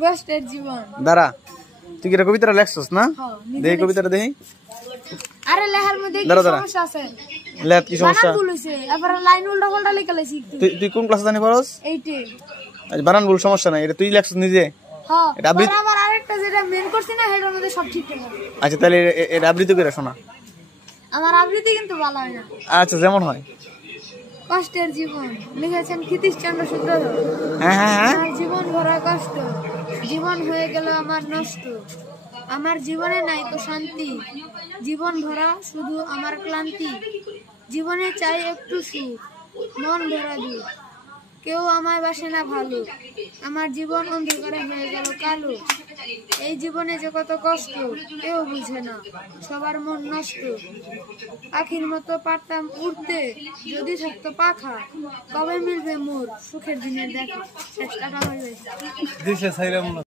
কষ্টের জীবন। দাঁড়া, তুই কি এটা কবিতাটা লেখছস না? দেখি কবিতাটা দেখি। আরে লেখার মধ্যে কি সমস্যা আছে? লেখ কি সমস্যা? বানান ভুল হইছে, এবার লাইন উল্টা পাল্টা লেখা লাইছি। তুই কোন ক্লাসে জানি পড়ছস? 8 এ। আচ্ছা, বানান ভুল সমস্যা নাই, এটা তুই লেখছস নিজে? হ্যাঁ, এটা আবৃত্তি। আমার আরেকটা যেটা মেন করছি না, এটার মধ্যে সব ঠিক আছে। আচ্ছা, তাহলে এটা আবৃত্তি করে শোনা। আমার আবৃত্তি কিন্তু ভালো হয় না। আচ্ছা, যেমন হয়। কষ্টের জীবন লিখেছেন ক্ষিতীশচন্দ্র সূত্রধর। হ্যাঁ। আমার জীবন ভরা কষ্ট, জীবন হয়ে গেল আমার নষ্ট। আমার জীবনে নাই তো শান্তি, জীবন ভরা শুধু আমার ক্লান্তি। জীবনে চাই একটু সুখ, মন ভরা দুঃখ। কেউ আমায় বাসে না ভালো, আমার জীবন অন্ধকারে হয়ে গেল কালো। এই জীবনে যে কত কষ্ট কেউ বুঝে না, সবার মন নষ্ট। পাখির মতো পারতাম উড়তে যদি থাকতো পাখা, কবে মিলবে মোর সুখের দিনের দেখা। চেষ্টাটা হয়ে